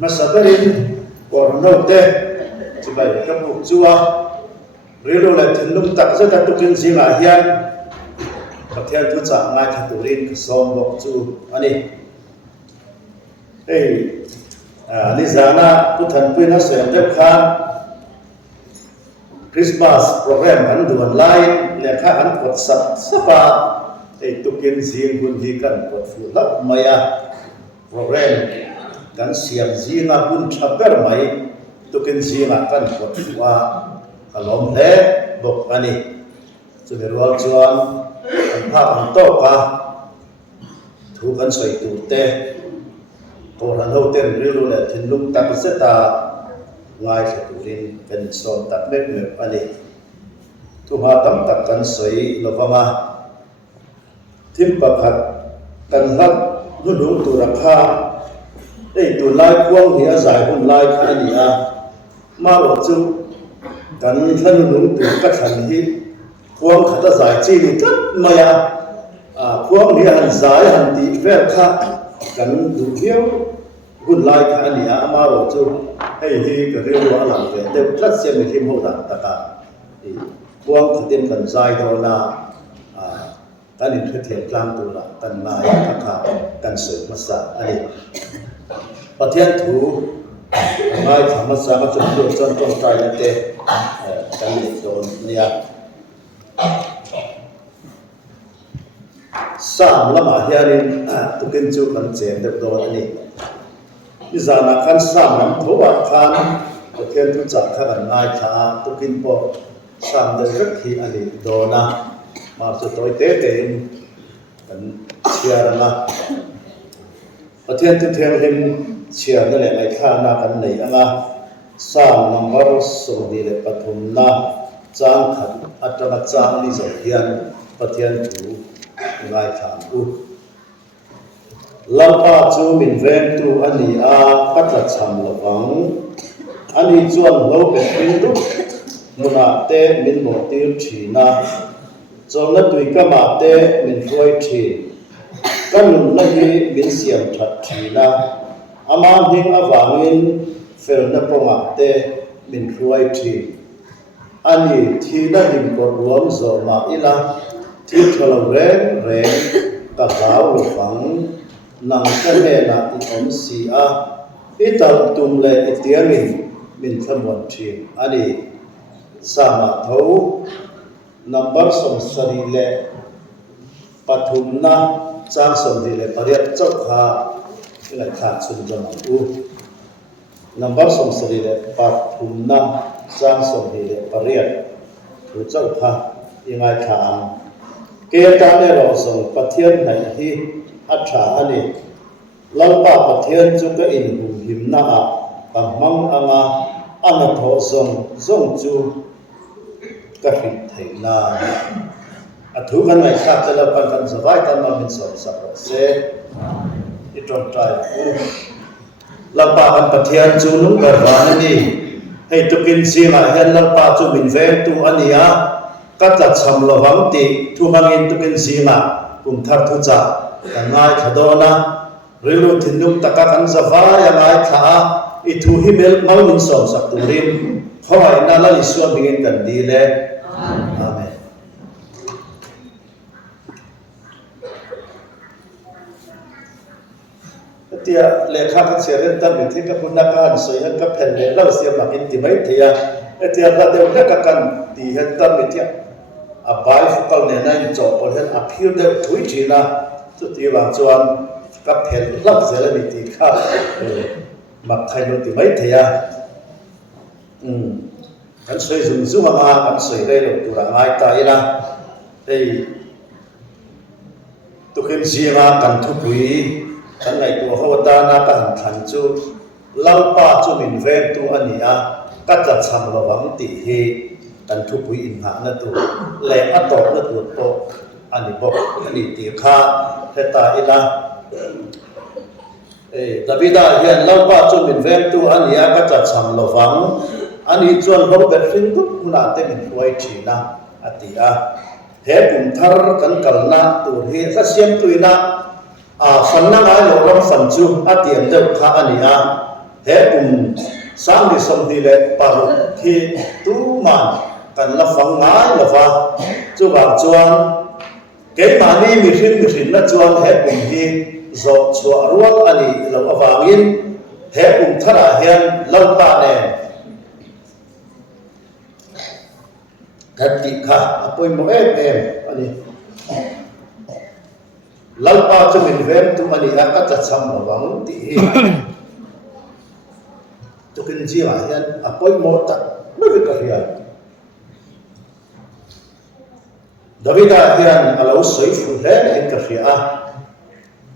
มาสับเรินก่อนโน้ตเต้จะไปกับพวกจัวเรื่องอะไรถึงนุ่มตักจะตุกินสิงอาเฮียนประเทศทุจริตง่ายตุรินสมบอกจูอันนี้นี่จานะผู้ทันเป็นนักเสียงเด็กข้าคริสต์มาสโปรแกรมกันด่วนไล่เลี้ยงข้ากันกดสับสปาตุกินสิงหุ่นที่กันกดฟูลับมายาโปรแกรมกันเสียงสิงหุ่นชับเปอร์ไม่ตุกินสิงกันกดฟูว่าขลมเล่บอกอันนี้จะเป็นวันจวนอันภาพอันโตกะถูกกันใส่ตูเต้โอรันโฮเต็นเรื่องเลยถึงลุงตักเสตาง่ายสุดรินเป็นโซนตัดเม็ดเม็ดอันนี้ทุกหาตั้งตักกันใส่ลงมาทิมประคัดกันรักหุ่นหุ่นตัวราคาตัวลายพวงหัวสายหุ่นลายอันนี้มาหลดจูกันท่านหุ่นตัวกระชันที่พวงขัดสายจีนี่ตัดมาพวงนี้หันสายหันตีแฝงข้ากันดูเที่ยวหุ่นลายอันนี้มาหลดจูให้ที่กระเรียกว่าหลังเกิดเด็กรัสเซียมีที่โมดันตะกาพวงขัดเต็มกันสายโดนาการอินเทอร์เน็ตกลางตัวละกันมาทักษะกันเสริมภาษาอันนี้ประเทศถูง่ายธรรมศาสตร์มาจนตัวจนตรงใจนั่นเองกันโดนเนี่ยสามละมาเฮียนินตุกินจูกันเจนเด็กโดนอันนี้ที่จานักขันสามน้ำถั่วขันประเทศทุจักขันง่ายขาตุกินพอสามเด็กที่อันนี้โดนนะมาสุดท้ายเตะกันเชียร์นะประเทศที่เทียงเห็นเชียร์นั่นแหละในข้านากันไหนนะสร้างนัมบาร์ส่งดีเลยปฐุมนะจางขันอัตราจางนี่จะเทียนประเทศถูง่ายขานลำปาจูมินเวนตูอันนี้กัตชามละวังอันนี้จวนเราเป็นพินดุมุนาเตมินโมติลชีนาจงนัดด้วยกับมาเตมินรวยทีกันนุ่นนั่นที่มินเสียงชัดทีนะอามาหิงอวางินเฟลนับประมาเตมินรวยทีอันนี้ที่นั่นหิงกดรวมโซมาอิละที่ทะเลเร่งตะขาวฝังนังกันเฮนะอิอมซีอาอิตาตุมเลอิเตียงินมินขมวนทีอันนี้สามาเท่านัมเบอร์สองสรีเลปฐุมนะจางสรีเลปริยัติเจ้าข้าอะไรขาดสุนทรภูนัมเบอร์สองสรีเลปฐุมนะจางสรีเลปริยัติถูเจ้าข้ายังไงขางเกี่ยตาเนรส่งประเทศไหนที่อัจฉริลังป่าประเทศจุกอินหุมหิมนาปัมมังอังทอส่งจูกระหิดไทยนาถูกกันไหมข้าจะรับกันสบายกันมาเป็นสองสัปดาห์เสร็จที่ตรงใจลำปากันประเทศจูนุ่งกระวานนี่ให้ตุกินสิงห์เห็นลำปาจูมินเวตุอันนี้ก็จะทำระวังตีทุกอย่างตุกินสิงห์กุมทัดทุจ่ากันง่ายขดนะหรือรู้ถึงนุ่งตะกันสบายยังไงข้าอิทุหิเมลมาวินสองสัปดาห์ขอให้นาลาลิสวนบินกันดีเลยอาเมนเตียเลขาเสียเรื่องตั้งอยู่ที่กับคุณนักการสวยให้กับแผ่นเลยเล่าเสียมากินที่ไม่เทียเตียเราเดินนักการตีให้ตั้งอยู่ที่อบายฟุกเนี่ยนั่งจบเพราะฉะนั้นอภิวเดชถุยจีน่ะสุดที่ว่าจวนกับแผ่นรับเสียแล้วมีตีข้ามักใครโดนตีไม่เทียกันสวยสูงมากันสวยได้หรอกตัวร่างกายตายนะตุกินเสียงกันทุกวีกันไงตัวเขาตาหน้ากันขันจูเล่าป้าจูมินเวงตัวอันนี้ก็จะทำระวังตีเหกันทุกวีอินหานั่นตัวแหลกอัตโตนั่นตัวโตอันนี้บอกอันนี้ตีข้าเทตาอินะดาวิดาเห็นเล่าป้าจูมินเวงตัวอันนี้ก็จะทำระวังอันนี้จวนเขาแบบฟินทุกคนอาจจะเป็นรวยชีนะอัติเฮปุ่มทาร์กันกัลนะตัวเฮก็เสียมตัวนะฝันนั่งไอ้หลวงฝันจูอัติอันเดิมข้าอันนี้ he sang di som di le paru thi tu man kan la fang ngai la fa chu ba chuan ke mani mi hrin na chuan he hi zo chua rual ani lo awangin he thara hian lalpa ne thati kha apoi mo ani lalpa chu min vem tu ani ka cha cham lawang ti tu kin ji la hian apoi mo ta me ka hian Davida hian alo soi fu le in ka hria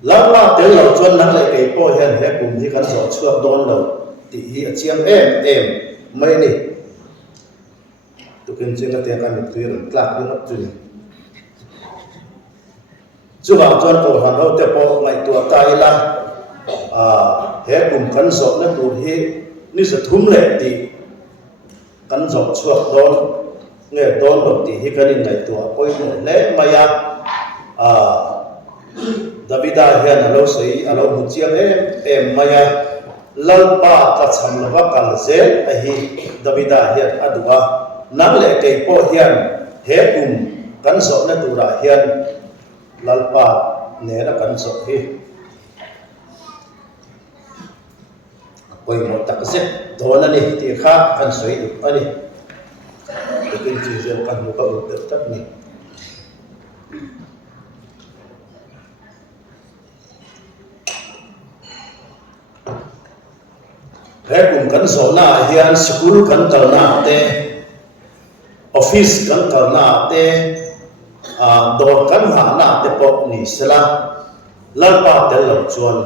lalpa tel lo chuan nang le ke po hian he hi kan zo chuak don lo ti hi achiam mai ni tu kin chinga te ka mi tuir tlak ni hap chu ni chu ba chuan ko han ho te po mai tu ta ila he kan zo na tu hi ni sa thum le ti kan zo chuak don nge don lo ti hi kan in nai tu poi le maya Davida hian alo sei alo mu chiam maya lalpa ka cham lawa kal zel a hi Davida hian adua nang le ke po hian he kan zo na tu ra hian lalpa ne ra kan zo hi poi mo tak se don ani ti kha kan soi du ani kin chi zel kan mu ka ut tak ni he kan zo na hian school kan kal na te office kan kal na te dor kan ha na te po ni sela lalpa tel lo chuan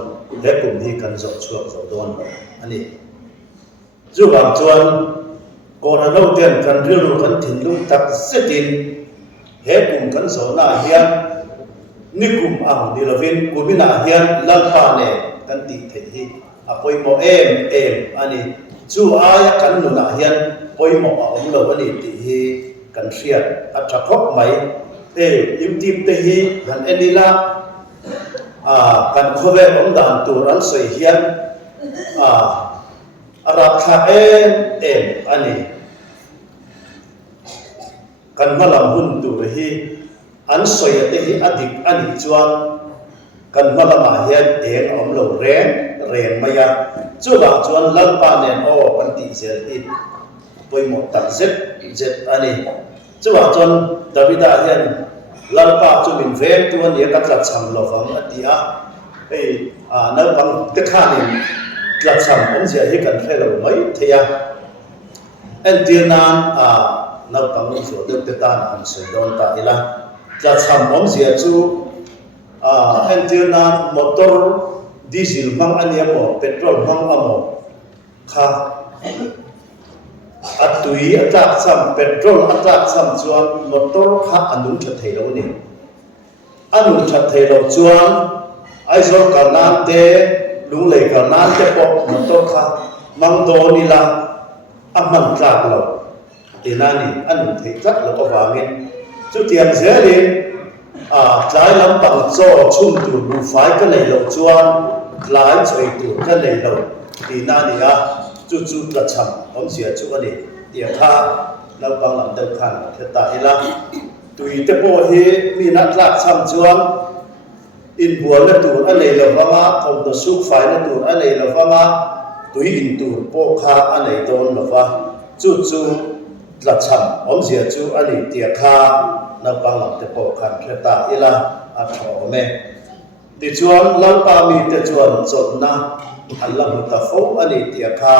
he hi kan zo chuak zo don ani chu ba chuan ko na lo ten kan ril kan thin lu tak setin he kan zo na hian nikum ang dilovin kumina hian lalpa ne kan ti the hi apoi mo ani chu aya kan nu na hian poi mo om lo ani ti hi kan hriat a thakop mai im tip te hi han enila kan khove om dan tur an sei hian arab kha ani kan malam hun tur hi an soi te hi adik ani chuan kan malama hian om lo ren maya chu ba chuan lalpa nen kan ti zel hi poi mo tak zet ani chu ba chuan Davida hian lalpa chu min vem tu ani ka tla cham lo wang atia na bang te khanin tla cham om zia hi kan khelo mai theya entina na bang zo te ta an se don ta ila tla cham om zia chu entina motor diesel mang ania mo petrol mang amo kha atui atak sam petrol atak sam chuan motor kha anun tha theilo ni anun tha theilo chuan ai zor kanan te lunglei kanan te po motor kha mang do ni la amang tlak lo tinani anun thei tlak lo ko wangin chu tiang zelin tlai lam pang cho chum tu bu fai ka nei lo chuan tlai choi tu ka nei lo tinani chu la cham om sia chu ani tia kha lo pang lam deu khan theta ila tui te po hi mi na tlak cham chuan in bual na tur anei lo wanga thom to suk fai na tur anei lo wanga tui in tur po kha anei don lo wa chu la cham om sia chu ani tia kha na pang lam te po khan theta ila a tho me ti chuan lalpa mi te chuan chot na Allah ta fo ani tia kha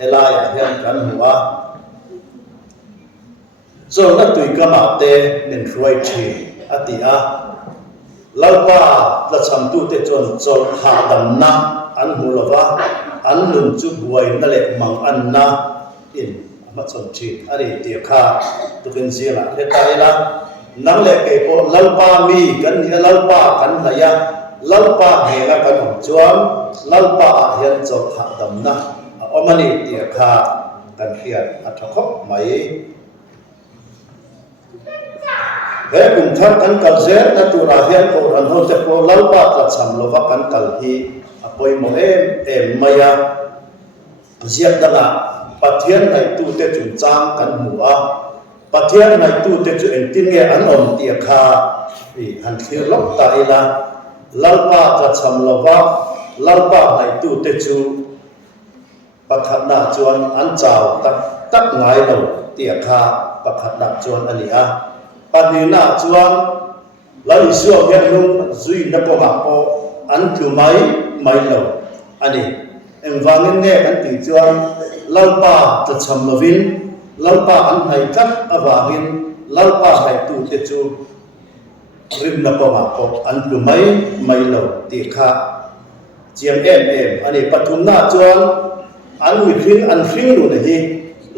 elaya hian kan huwa so na tui kama te min ruai thi atia lalpa la cham tu te chuan chol ha dam na an hulawa an lun chu buai na le mang an na in ma chon thi ari tia kha tu kan zia la heta ila nang le ke po lalpa mi kan ni lalpa kan haya lalpa hega kan chuan lalpa hian chok ha dam na omani tia kha kan hian a thakop mai he thar kan kal zer na tura hian ko ran ho te po lalpa tla cham lova kan kal hi apoi mo maya เจียดดังอ่ะปะเทียนในตู้เตจุนจางกันหัวปะเทียนในตู้เตจุเอ็นติงเงอันอมเตียคาหันเทียล็อกตาอีละลัลปาจะชำละวะลัลปาในตู้เตจูประคัดหน้าจวนอันเจ้าตักไงเราเตียคาประคัดหน้าจวนอันนี้อ่ะปนีหน้าจวนแล้วอีส่วนเงี้ยนุ่มจุยนักก็มาโออันคือไม่เราอันนี้เอ็งวางเงี้ยอันตีจวนลัลปาจะชำละวินลัลปาอันให้กัดอวาวินลัลปาให้ตู้เตจูริมนักก็มาโออันคือไม่เราเตียคาเจียมเอ็มอันนี้ปฐุมหน้าจวนอันมีคลิ้งอันคลิ้งนู่นนี่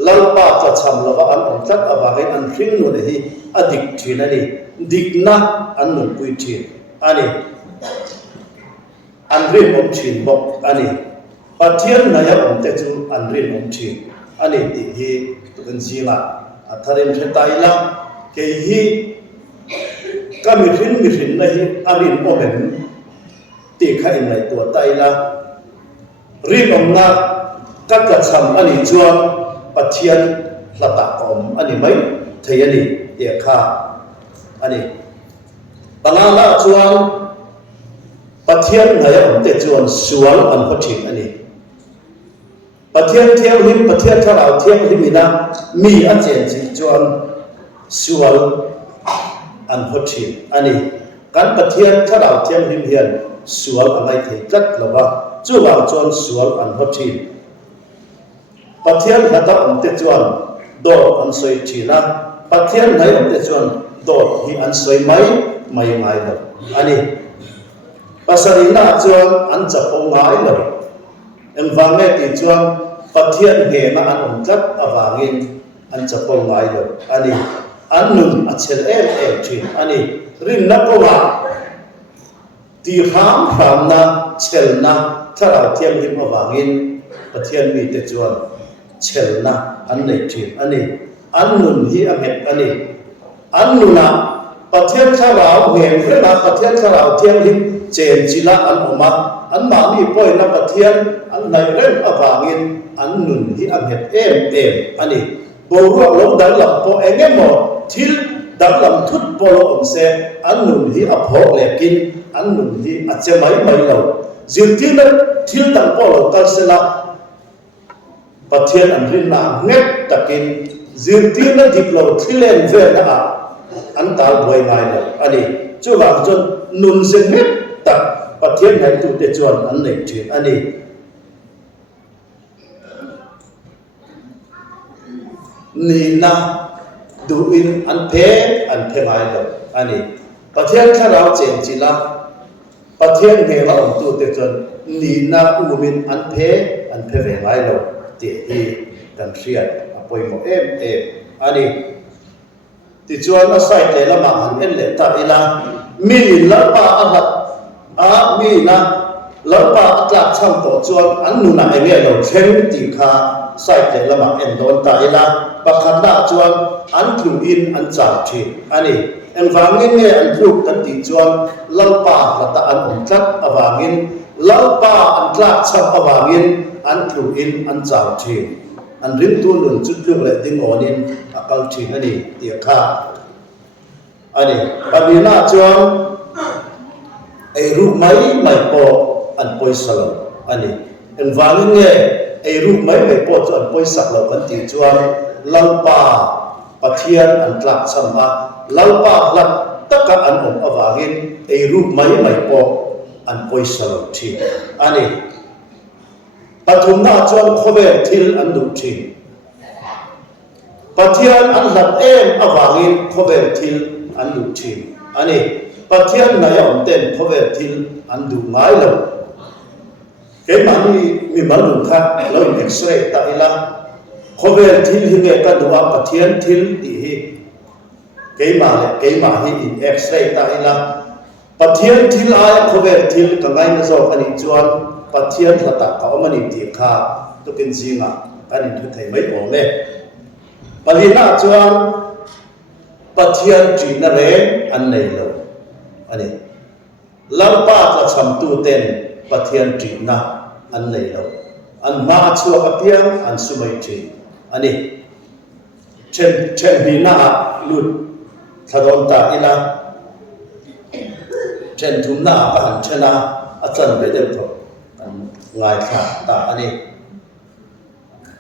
ลัลปาจะชำละวะอันองจัดอวาวินอันคลิ้งนู่นนี่อดิกทีนั่นนี่ดิกนะอันนุ่นปุยทีอันนี้อันเรียนอมชีนบอกอันนี้ปัจเจียนนายอมเตจูอันเรียนอมชีนอันนี้ที่ฮีตุกันซีละอัทเรนเทตายละเกฮีก็มีคลิ้งนะฮีอันเรียนอมเห็นตีข้าอินในตัวตายละรีบอมนักกัดกระชำอันนี้จวนปัจเจียนละตากอมอันนี้ไม่เทียนี่เดียข้าอันนี้ตลาดละจวนปัจเจียนนายอมเตจวนสวนอันพัชินอันนี้ปัจเจียนเทียมหิมปัจเจียนถ้าเราเทียมหิมินะมีอันเจนสิจวนสวนอันพัชินอันนี้การปัจเจียนถ้าเราเทียมหิมเฮียนสวนอะไรเถิดจัดหรือว่าจู่เราจวนสวนอันพัชินปัจเจียนถ้าเราอมเตจวนโดอันสวยชีนะปัจเจียนนายอมเตจวนโดที่อันสวยไม่ง่ายเลยอันนี้ภาษาอินเดียจวนอันจะปงง่ายเลยเอ็มฟังเมื่อที่จวนปัจเจียนเหตุอันองจัดอวางินอันจะปงง่ายเลยอันนี้อันหนึ่งอัจฉริยะจริงอันนี้รินนักว่าที่ห้ามพรำนะเชลนะถ้าเราเทียมหิมอวางินปัจเจียนมีแต่จวนเชลนะอันนี้จริงอันนี้อันหนึ่งที่อันเหตุอันนี้อันนู้นนะประเทศข้าเราเห็นเรื่องประเทศข้าเราเที่ยงหิมเจนจิละอันออกมาอันมามีป่วยนับประเทศอันในเรื่องอวางินอันนู้นที่อันเหตุอันนี้บวกลบดังลำโพเองหมดทิลดังลำทุดโปโลองเซอันนู้นที่อภพเล็กินอันนู้นที่อาจจะไม่เราจิตที่นั้นทิลดังโปโลตัลเซละประเทศอันรินนาเน็ตตะกินจิตที่นั้นที่เราทิลเลนเวนะอันตาบวยง่ายเลยอันนี้จู่ว่าจนนุนเซนเน็ตตักประเทศไหนตัวเตจวนอันไหนจีอันนี้นี่นะดูอินอันเพง่ายเลยอันนี้ประเทศข้าเราเจนจีละประเทศเฮว่าองตัวเตจวนนี่นะอูมินอันเพง่ายเลยเตียกันเสียดป่วยหมดอันนี้ที่จวนอาศัยแต่ละมาหันเอ็นเลตาอีลามีลับปาอัดมีนะลับปาอัดช่างต่อจวนอันนู้นไอเงี้ยเราเช่นตีขาใส่แต่ละมาเอ็นโดนตาอีลาประคันหน้าจวนอันถูอินอันจ่าทีอันนี้เอ็นฟังเงี้ยอันถูกกันตีจวนลับปาละตาอันองจัดอวางินลับปาอันกลาดช่างอวางินอันถูอินอันจ่าทีอันริมตัวหนุนจุดเรื่องอะไรดิ้งอ่อนินอักลชีอันนี้เตียข้าอันนี้ปัจจุบันจวนไอรูปไม่พออันป่วยสักแล้วอันนี้เอ็นวางเงี้ยไอรูปไม่พอจวนป่วยสักแล้วกันที่จวนลัลปาปัจเจียนอันกลับสมาลัลปาหลักตะกันอันอวางินไอรูปไม่พออันป่วยสักแล้วที่อันนี้ปฐุมหน้าจวนโคเวทิลอันดุทีปัจเจียนอันหลักอวางินโคเวทิลอันดุทีอันนี้ปัจเจียนนายอมเต้นโคเวทิลอันดุง่ายเลยเห็นมันมีมันดุท่าแล้วเอ็กซเรย์ตาอีละโคเวทิลหิเมกันดูว่าปัจเจียนทิลตีฮีเกี่ยมาฮีอินเอ็กซเรย์ตาอีละปัจเจียนทิลไอโคเวทิลกันไงนะโซอันนี้จวนปัจเจียนละตักเขามันตีข้าตุกินซิงอ่ะอันนี้ทุกทีไม่พอเลยปัจจุบันจวนปัจเจียนจีนเรนอันไหนเลยอันนี้ลัลปาจะทำตัวเต็นปัจเจียนจีนนะอันไหนเลย อันมาชัวกับเพียงอันสุมัยจีอันนี้เช่นมีหน้าลุดถดนตาอิละเช่นทุมหน้าบ้านชนะอาจารย์ไปเดินพบง่ายขาดตาอันนี้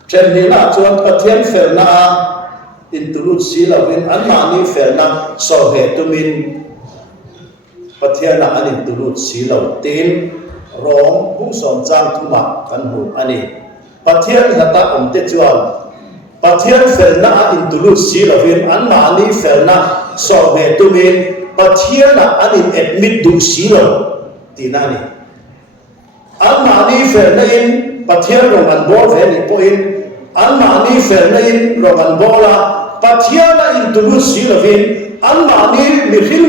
เช่นมีหน้าชวนประเทศเฟรนาอินตุลุสีลาวินอันมานี้เฟรนาโซเฮตุมินประเทศน่ะอันอินตุลุสีลาตินร้องพุ่งสอนจางทุมากันหูอันนี้ประเทศละตาอมเตจวนประเทศเฟรนาอินตุลุสีลาวินอันมานี้เฟรนาโซเฮตุมินประเทศน่ะอันอินเอ็ดมิดดูสีลาตีนั่นนี่อันมานี้เฟรนาอินประเทศโรมันโบเวนิโปอินอันมานี้เฟรนาอินโรมันโบลาประเทศน่ะอินตุลุสีลาวินอันมานี้มิริน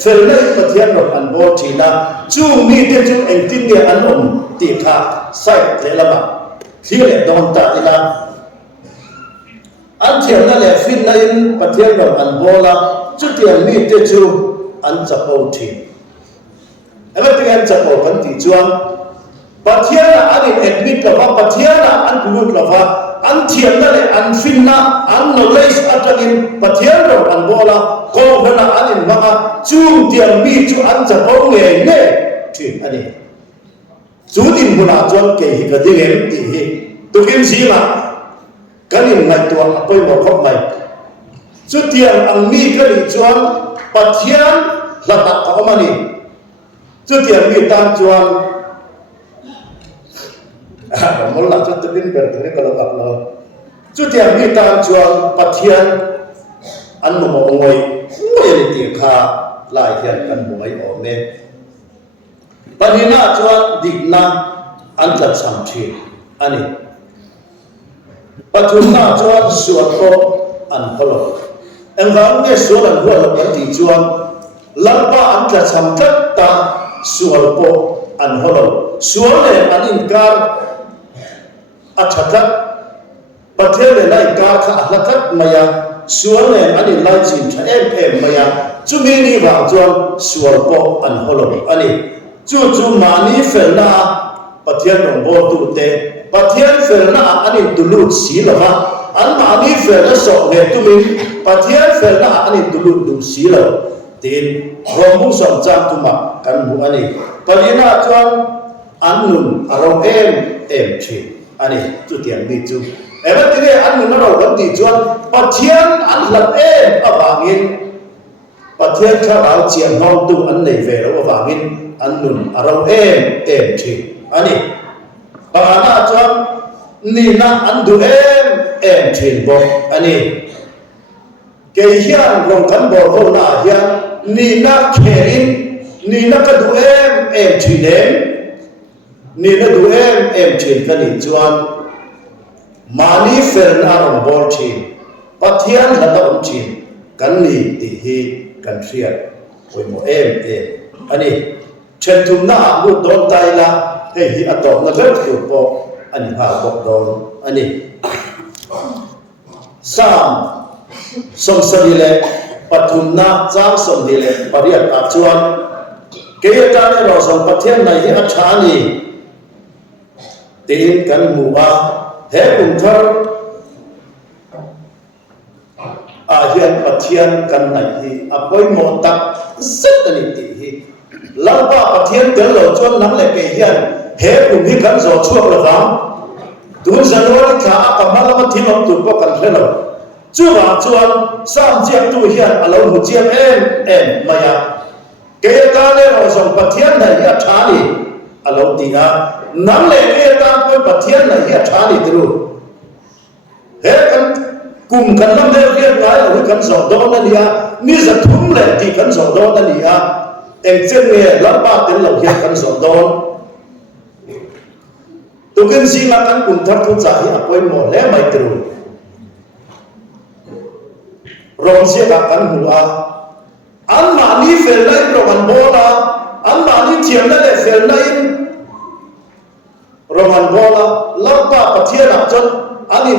เฟรนาอินประเทศโรมันโบทีน่ะจูมีเดจูเอ็นตินเดียอันอมตีขาใส่เทละมาที่เลดอนตาอิลาอันเทียนนั่นแหละฟินนาอินประเทศโรมันโบลาจุดเดียมีเดจูอันจะโบทีอันนั้นเป็นอันจะโบกันที่จวนประเทศอันนี้เอ็ดมิดละว่าประเทศอันรู้ละว่าอันเทียนนั่นแหละอันฟินนะอันโนเลสอันนั้นประเทศเราอันโบราณก็เพราะนั้นอันนี้ว่าจูงเดียนมีจูอันจะเอาเงินเนี่ยที่อันนี้จูดินบุญอาจวนเกี่ยกับที่เงินที่ตุกินสีละกันยังไงตัวไปหมดครบไหมจุดเดียนอันมีกันอีกจวนประเทศละตักเขามานี่จุดเดียนมีตามจวนมุลลักจุดที่เป็นแบบนี้ก็แล้วกันเราจุดที่มีตามจวนปัทเทียนอันมุมงวยไม่ได้ตีขาลายเทียนกันมวยออกเมปัญหาจวนดิกนาอันจัดสัมชีอันนี้ปัจจุบันจวนส่วนโตอันพลเอ็งเราเนี่ยส่วนอันหัวเราเป็นที่จวนลังป้าอันจัดสัมจัดตาส่วนโตอันหัวเราส่วนเนี่ยอันอินการอัจฉริยะประเทศเนี่ยไล่กาข้าลักษณ์มายังส่วนเนี่ยอันนี้ไล่จิมชะเอ็มมายังจุมีนี่บางจวนส่วนโตอันหัวเราอันนี้จู่มานี่เฟลนาประเทศของโบตุเตประเทศเฟลนาอันนี้ตุลุสีละวะอันมานี่เฟลนาสองเหตุมิประเทศเฟลนาอันนี้ตุลุดูสีละตีนรวมมุสลิมจำตุมากันบุอันนี้ปรินาจวนอันนุนอารมณ์เอ็มชีอันนี้จุดเดียนมีจุเอเวอร์ติเกอันนุนเราวันที่จวนประเทศอันหลักอวางินประเทศข้าเราเจียงน้องตุอันในเวรอวางินอันนุนอารมณ์เอ็มชีอันนี้ปานาจวนนี่นะอันดูเอ็มชีบอกอันนี้เกี่ยงลงกันบอกเขาหน้าเฮียนี่นะเครินนี่นะก็ดูเอ็มชีเด่นนี่นะดูเอ็มชีกันอีกจวนมานี่เฟรนอารมณ์บอลชีปัทยันละตองชีกันนี่ตีฮีกันเชียร์โอ้ยโมอันนี้เช่นทุนหน้าบุตรโดนใจละให้ฮีอัตโตนั่นเลิกถูกบอกอันนี้หาบอกโดนอันนี้สามสมสดีเลยปัทุนหน้าจ้างสมดีเลยปริยัติจวนเกี่ยกันเราสองประเทศในอัจฉานีตีนกันหมู่อาเฮอุนทร์อาเฮียนประเทศกันในที่อภัยโมตักสิทธิ์นิติที่ลังป้าประเทศเดินหล่อจนนั่งเล็กเฮียนเฮอุนที่กันสอชั่วระวังดูจันทร์วันข้ากับมาลมาที่น้องตุ่นก็กันเท่านั้นจู่ว่าจวนสามเจียงตู้เฮียนอารมณ์เจียงเอ็มมายาเกี่ยกันเราสองประเทศในอัจฉานีอารมณ์ดีนะนั่งเล่นเรื่องการเป็นประเทศในอัจฉานีตรูเฮ้กันกลุ่มกันนั่งเล่นเรื่องไรหรือกันสองดอนนั่นเนี่ยนี่จะทุ่มเล่นที่กันสองดอนนั่นเนี่ยเอ็งเจ้าเนี่ยลับบ้าเป็นเหล่าเฮียกันสองดอนตุกินสีมากันกลุ่มทัพทุจารีอภัยหมดแล้วไม่ตรูรองเสียกันหัวอันมานี่เฟลไลน์โรมันโบลาอันมานี่เทียมนั่นแหละเฟลไลน์โรมันโบลาลับบ้าประเทศจนอันนี้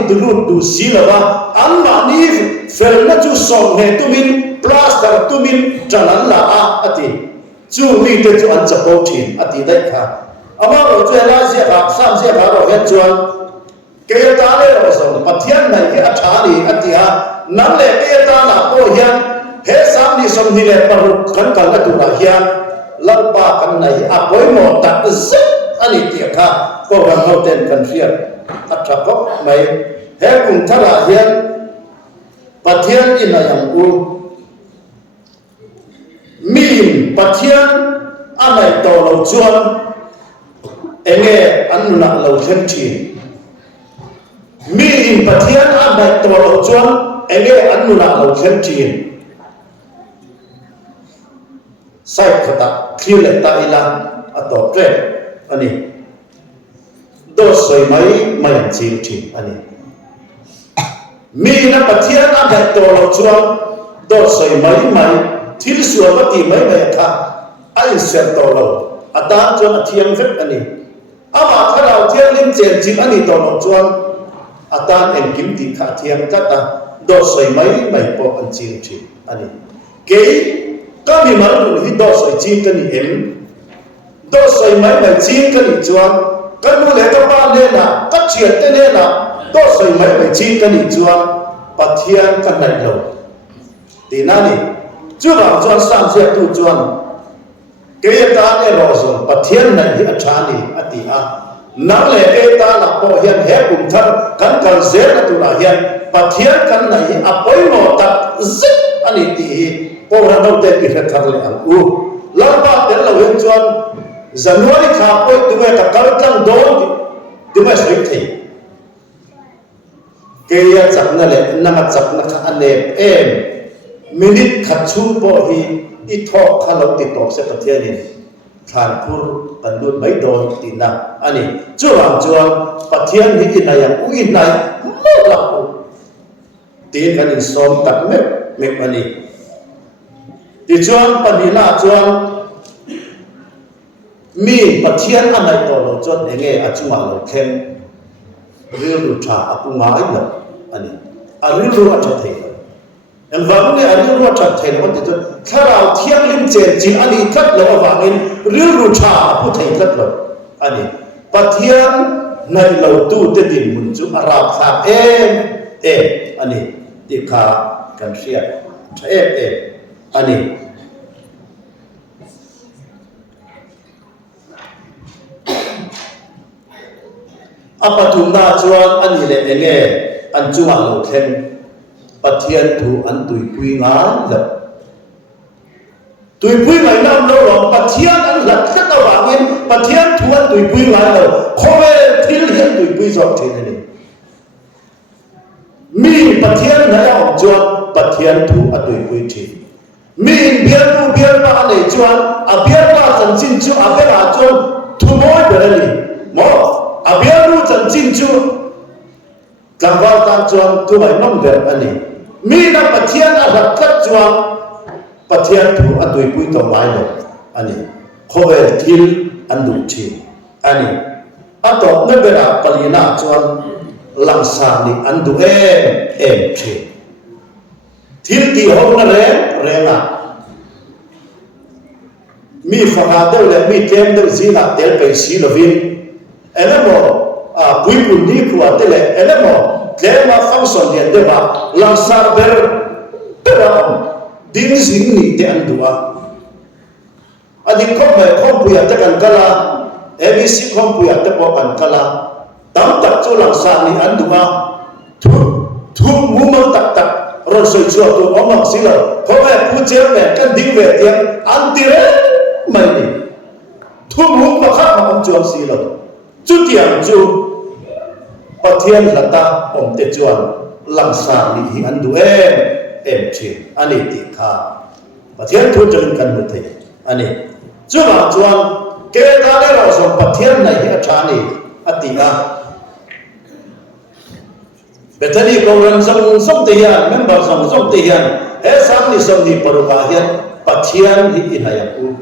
ดูสีละว่าอันมานี่เฟลนั่นจู่ส่งเหตุมินปลาสต์ตุมินจันนันละอาติจู่มีแต่จู่อันจะโปรตีนอติได้ค่ะ ama lo chue la sia ka sam sia ka ro hian chuan ke ta le ro so pathian nai hi a tha ni atia nan le ke ta na ko hian he sam ni som ni le paru kan kal na tu ra hian lampa kan nai a poi mo ta zit ani ti kha ko ran ho ten kan ria atha ko mai he kun thara hian pathian in ayam u min pathian anai to lo chuan enge anuna lo khem thi mi in pathian anai to lo chuan enge anuna lo khem thi sai khata khile ta ila ato tre ani do soi mai mai chi thi ani mi na pathian anai to lo chuan do soi mai mai thil suwa pati mai mai kha ai ser to lo ata chuan athiam vet ani ama tharau thiang lim chen chin ani to lo chuan atan en kim ti kha thiam kata do soi mai mai po an chin thi ani ke ka mi mar lu hi do soi chin kan ni em do soi mai mai chin kan ni chuan kan nu le ka pa le na ka chiat te le na do soi mai mai chin kan ni chuan pathian kan nai lo ti na ni chu ra chuan sam sia tu chuan ke ta le ro so pathian nai hi a tha ni ati a nang le ke ta la po hian he kum thar kan kal zer na tu la hian pathian kan nai hi a poi mo ta zit ani ti hi ko ra no te ki thar le ang u la ba te lo hen chuan january kha poi tu me ka kal tang do ti me sri thei ke ya chak na le na ma chak na kha ane em minute khachu po hi i thok khalo ti tok se pathian ni than phur kan lut mai don ti na ani chuang chuan pathian hi in ayam u in nai mo la u tin kan in som tak me ani ti chuan panina chuan mi pathian anai to lo chuan enge achunga lo khem ril lu tha apunga ai lo ani aril lu atha thei en vang ne aril ru that thei lo ti chuan tharau thiang lim chen chin ani thlat lo awangin ril ru tha pu thei thlat lo ani pathian nai lo tu te din mun chu arap tha ani ti kha kan ria ani apatum na chuan ani le enge an chunga lo khem pathian thu an tui pui nga la tui pui ngai nam lo lo pathian an lat khat awangin pathian thu an tui pui nga lo khowe thil hian tui pui zok the ni mi pathian na ya chuan pathian thu a tui pui thi mi bial tu bial pa ne chuan a bial pa chan chin chu a bela chuan thu moi berani mo a bial tu chan chin chu kangwal tan chuan tu mai nom ver ani mi na pathian a rat khat chuan pathian thu a tui pui to mai lo ani khowe thil an du thi ani ato me bera palina chuan langsa ni an du em thi thil ti ho na re na mi fanga de le mi kem de zina tel pe si lovin elemo a pui pui ni khu a tele elemo klema function de deba langsa ber pera ding sing ni te an duwa adi khom mai khom puya te kan kala abc khom puya te po kan kala tam tak chu langsa ni an duwa thu mu mo tak tak ron soi chu tu omang sila khom mai pu che me kan ding ve tiang an tire mai ni thu mu ma kha ma om chu sila chu tiang chu pathian lata om te chuan langsa ni hi an du em chi ani ti kha pathian thu chang kan mu thei ani chuwa chuan ke ta le ro so pathian nai hi athani atia betani ko ran som te hian member som te hian e sam ni som ni paruka hian pathian hi inaya u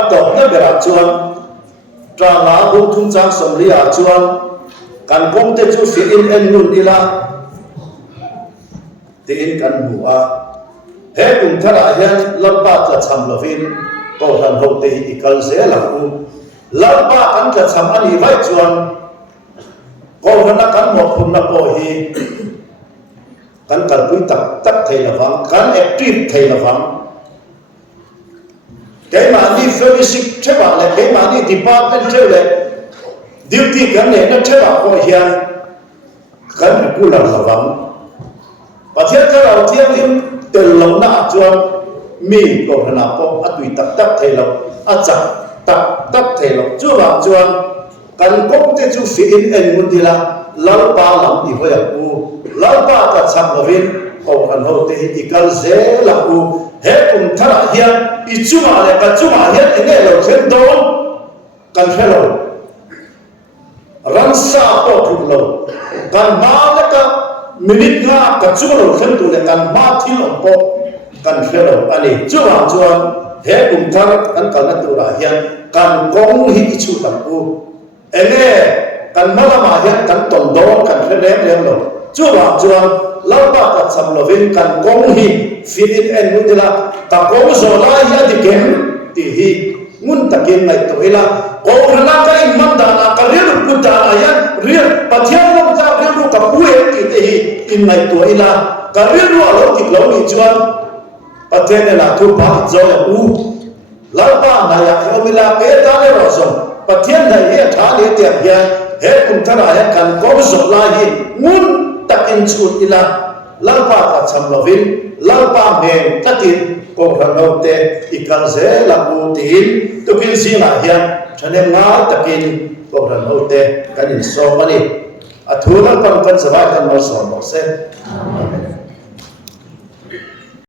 ato na bera chuan tra la bu thung chang som lia chuan kan bom te chu fi in en nun ila tin kan bua he kum thara hian lampa cha cham lovin ko han ho te ikal se la u ลำบากกันจะทำอันนี้ไว้จวนก็นักการหมดคุณนักโอฮีกันกันปุยตักเทละฟังกันแอคทีฟเทละฟังแกมานี่เฟมิสิกใช่ป่ะเลยแกมานี่ดีพาร์ตเมนต์ใช่เลยดิวตี้กันเนี่ยนั่นใช่ป่ะก็เฮียนกันกูหลังละฟังประเทศเราเที่ยวนี้เติมลงหน้าจวนมีก็ขนาดพออัดวิตักเทละอาจักตักเทละจวนจวนกันก็จะจูฟินเอ็นมุดีละลาปาหลังอีกอย่างกูลาปาตัดสัมภวินก็กันเขาเตะอีกการเซลักูเฮ้ผมทาราเฮียอิจูมาเลยกันจูมาเฮียเองเราเช่นโดนกันเฟลรันซาโต้ทุกเรากันมาแล้วก็มินิง่ากันจูมาเราเช่นตัวเลยกันมาที่หลงโปกันเฟลอันนี้จูมาจวนเฮ้ผมทารากันกันนั่นตัวเฮียกันกงฮิอิจูกันกูเองกันมาละมาเฮียกันตนโดนกันเฟลเลี้ยงเราจูมาจวนลาปาตัดสัมภวินกันกงฮิฟิลิปเอ็นมุติละตะโกนโซลาเฮียดิเกมตีฮีมุนตะเกมไงตัวเอละโกรนาก็อิมันดานะก็เรียนกุฎานายันเรียนปัจจัยลงจากเรียนรู้กับผู้เอกตีฮีอินไงตัวเอละก็เรียนรู้อะไรที่เรามีจวนปัจจัยเนี่ยนะทุกภาคจะเอาอูลาปานายเอาเวลาเกิดอะไรเราส่งปัจจัยไหนเฮียท่าเลี้ยเตียงเฮียเฮ้คุณท่านอะไรกันโกรโซลาฮีมุนตะกินชุดเอละลาปาตัดสัมภวินลาปาเมนตักินก็พระเราเตะอีกการเสลับูตินตุกินสินาเฮียฉันเองงาตักินก็พระเราเตะกันอินโซมันนี่อัฐุนันปันปันสบายกันมาสอนบอกเส